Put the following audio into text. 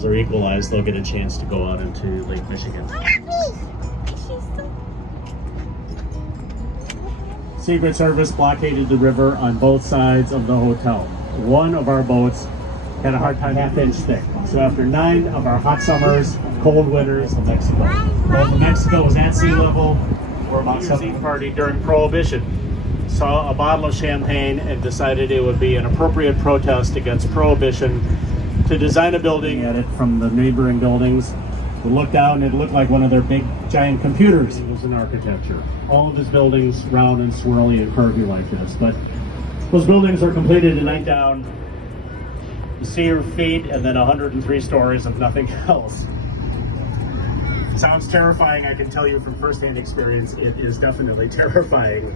levels are equalized, they'll get a chance to go out into Lake Michigan. Secret Service blockaded the river on both sides of the hotel. One of our boats had a hard time, half-inch thick. So after 9 of our hot summers, cold winters in Mexico. Well, Mexico was at sea level for about 7 party during Prohibition. Saw a bottle of champagne and decided it would be an appropriate protest against Prohibition to design a building at it from the neighboring buildings. We looked down and it looked like one of their big giant computers. It was an architecture. All of his buildings round and swirly and curvy like this, but those buildings are completed in night down. You see your feet and then 103 stories of nothing else. It sounds terrifying, I can tell you from firsthand experience, it is definitely terrifying.